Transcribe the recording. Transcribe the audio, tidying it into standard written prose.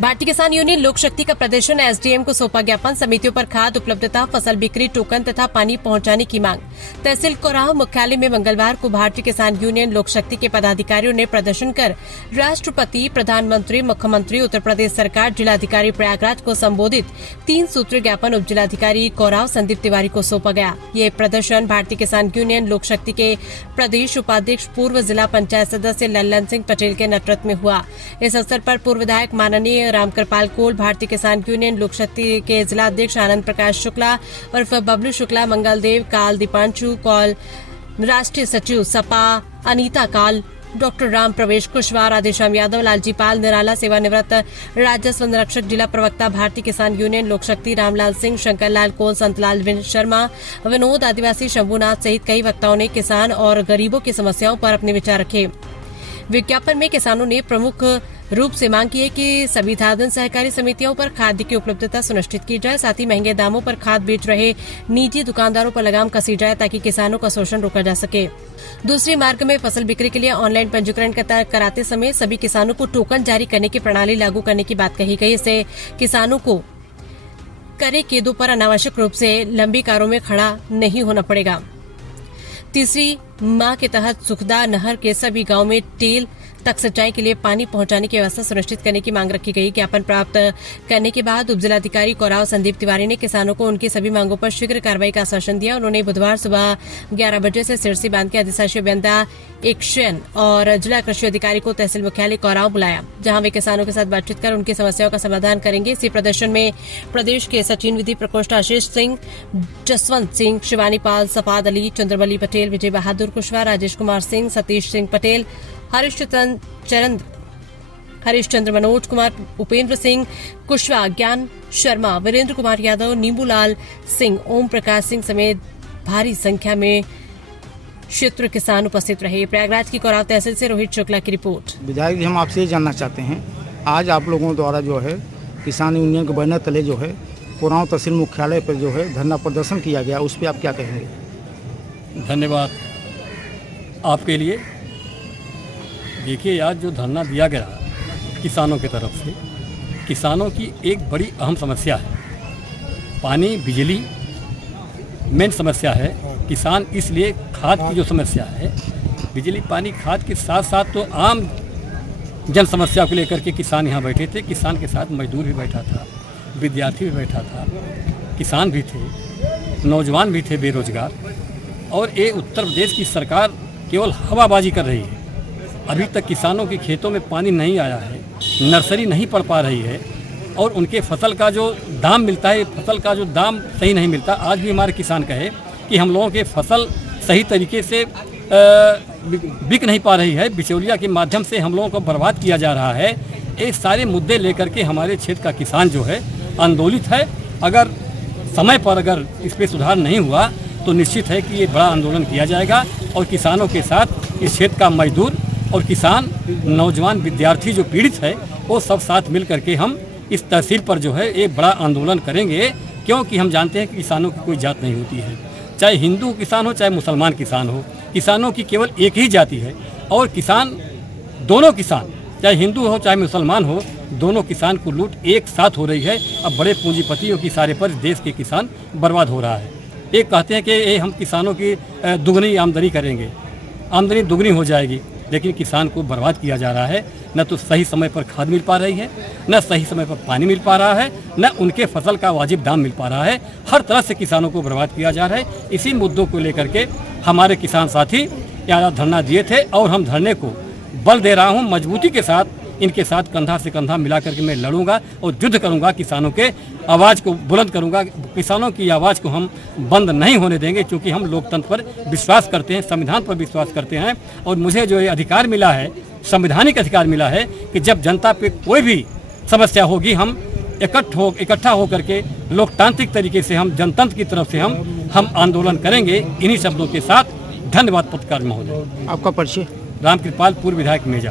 भारतीय किसान यूनियन लोक शक्ति का प्रदर्शन, एसडीएम को सौंपा ज्ञापन, समितियों पर खाद उपलब्धता, फसल बिक्री, टोकन तथा पानी पहुंचाने की मांग। तहसील कोराव मुख्यालय में मंगलवार को भारतीय किसान यूनियन लोक शक्ति के पदाधिकारियों ने प्रदर्शन कर राष्ट्रपति, प्रधानमंत्री, मुख्यमंत्री, उत्तर प्रदेश सरकार, जिलाधिकारी प्रयागराज को संबोधित 3 सूत्रीय ज्ञापन उप जिलाधिकारी कोराव संदीप तिवारी को सौंपा गया। ये प्रदर्शन भारतीय किसान यूनियन लोक शक्ति के प्रदेश उपाध्यक्ष, पूर्व जिला पंचायत सदस्य लल्लन सिंह पटेल के नेतृत्व में हुआ। इस अवसर पर पूर्व विधायक माननीय रामकृपाल कोल, भारतीय किसान यूनियन लोक शक्ति के जिला अध्यक्ष आनंद प्रकाश शुक्ला उर्फ बबलू शुक्ला, मंगलदेव काल, दीपांशु कौल, राष्ट्रीय सचिव सपा अनीता काल, डॉक्टर राम प्रवेश कुशवाहा, राधेश्याम यादव, लालजी पाल निराला, सेवानिवृत्त राजस्व संरक्षक, जिला प्रवक्ता भारतीय किसान यूनियन लोक शक्ति रामलाल सिंह, शंकरलाल कोल, संतलाल शर्मा, विनोद आदिवासी, शंभुनाथ सहित कई वक्ताओं ने किसान और गरीबों की समस्याओं पर अपने विचार रखे। विज्ञापन में किसानों ने प्रमुख रूप से मांग की है कि सभी खाद्यान्न सहकारी समितियों पर खाद्य की उपलब्धता सुनिश्चित की जाए, साथ ही महंगे दामों पर खाद बेच रहे निजी दुकानदारों पर लगाम कसी जाए ताकि किसानों का शोषण रोका जा सके। दूसरी मार्ग में फसल बिक्री के लिए ऑनलाइन पंजीकरण कराते समय सभी किसानों को टोकन जारी करने की प्रणाली लागू करने की बात कही गई। इससे किसानों को करे केदों पर अनावश्यक रूप से लंबी कारों में खड़ा नहीं होना पड़ेगा। तीसरी माह के तहत सुखदा नहर के सभी गांव में टेल तक सिंचाई के लिए पानी पहुंचाने की व्यवस्था सुनिश्चित करने की मांग रखी गई। ज्ञापन प्राप्त करने के बाद उप जिलाधिकारी कोराव संदीप तिवारी ने किसानों को उनकी सभी मांगों पर शीघ्र कार्रवाई का आश्वासन दिया। उन्होंने बुधवार सुबह 11 बजे से सिरसी बांध के अधिशासी अभियंता एक्शन और जिला कृषि अधिकारी को तहसील मुख्यालय कोराव बुलाया, जहां वे किसानों के साथ बातचीत कर उनकी समस्याओं का समाधान करेंगे। इसी प्रदर्शन में प्रदेश के सचिव विधि प्रकोष्ठ आशीष सिंह, जसवंत सिंह, शिवानी पाल, सफाद अली, चंद्रवली पटेल, विजय बहादुर कुशवाहा, राजेश कुमार सिंह, सतीश सिंह पटेल, हरिश्चंद्र मनोज कुमार, उपेंद्र सिंह कुशवाहा, ज्ञान शर्मा, वीरेंद्र कुमार यादव, नींबूलाल सिंह, ओम प्रकाश सिंह समेत भारी संख्या में क्षेत्र किसान उपस्थित रहे। प्रयागराज की कोराव तहसील से रोहित शुक्ला की रिपोर्ट। विधायक जी, हम आपसे ये जानना चाहते हैं, आज आप लोगों द्वारा जो है किसान यूनियन के बैनर तले जो है कोराव तहसील मुख्यालय पर जो है धरना प्रदर्शन किया गया, उस पर आप क्या कहेंगे? धन्यवाद आपके लिए। देखिए, आज जो धरना दिया गया किसानों की तरफ से, किसानों की एक बड़ी अहम समस्या है पानी, बिजली मेन समस्या है। किसान इसलिए खाद की जो समस्या है, बिजली, पानी, खाद के साथ साथ तो आम जन समस्या को लेकर के किसान यहाँ बैठे थे। किसान के साथ मजदूर भी बैठा था, विद्यार्थी भी बैठा था, किसान भी थे, नौजवान भी थे बेरोजगार। और ये उत्तर प्रदेश की सरकार केवल हवाबाजी कर रही है। अभी तक किसानों के खेतों में पानी नहीं आया है, नर्सरी नहीं पड़ पा रही है और उनके फसल का जो दाम मिलता है, फसल का जो दाम सही नहीं मिलता। आज भी हमारे किसान कहे कि हम लोगों के फसल सही तरीके से बिक नहीं पा रही है, बिचौलिया के माध्यम से हम लोगों को बर्बाद किया जा रहा है। ये सारे मुद्दे लेकर के हमारे क्षेत्र का किसान जो है आंदोलित है। अगर समय पर अगर इस पर सुधार नहीं हुआ तो निश्चित है कि ये बड़ा आंदोलन किया जाएगा और किसानों के साथ इस क्षेत्र का मजदूर और किसान, नौजवान, विद्यार्थी जो पीड़ित है वो सब साथ मिल करके हम इस तहसील पर जो है एक बड़ा आंदोलन करेंगे, क्योंकि हम जानते हैं कि किसानों की कोई जात नहीं होती है। चाहे हिंदू किसान हो, चाहे मुसलमान किसान हो, किसानों की केवल एक ही जाति है। और किसान, दोनों किसान, चाहे हिंदू हो चाहे मुसलमान हो, दोनों किसान को लूट एक साथ हो रही है। अब बड़े पूंजीपतियों की सारे पर देश के किसान बर्बाद हो रहा है। एक कहते हैं कि ये हम किसानों की दुगनी आमदनी करेंगे, आमदनी दुगनी हो जाएगी, लेकिन किसान को बर्बाद किया जा रहा है। न तो सही समय पर खाद मिल पा रही है, न सही समय पर पानी मिल पा रहा है, न उनके फसल का वाजिब दाम मिल पा रहा है। हर तरह से किसानों को बर्बाद किया जा रहा है। इसी मुद्दों को लेकर के हमारे किसान साथी यहाँ धरना दिए थे और हम धरने को बल दे रहा हूँ। मजबूती के साथ इनके साथ कंधा से कंधा मिला करके मैं लड़ूंगा और युद्ध करूंगा, किसानों के आवाज़ को बुलंद करूंगा। किसानों की आवाज़ को हम बंद नहीं होने देंगे, क्योंकि हम लोकतंत्र पर विश्वास करते हैं, संविधान पर विश्वास करते हैं। और मुझे जो ये अधिकार मिला है, संवैधानिक अधिकार मिला है कि जब जनता पे कोई भी समस्या होगी, हम इकट्ठा हो करके लोकतांत्रिक तरीके से हम जनतंत्र की तरफ से हम आंदोलन करेंगे। इन्हीं शब्दों के साथ धन्यवाद पत्रकार महोदय। आपका परिचय? रामकृपाल, पूर्व विधायक मेजा।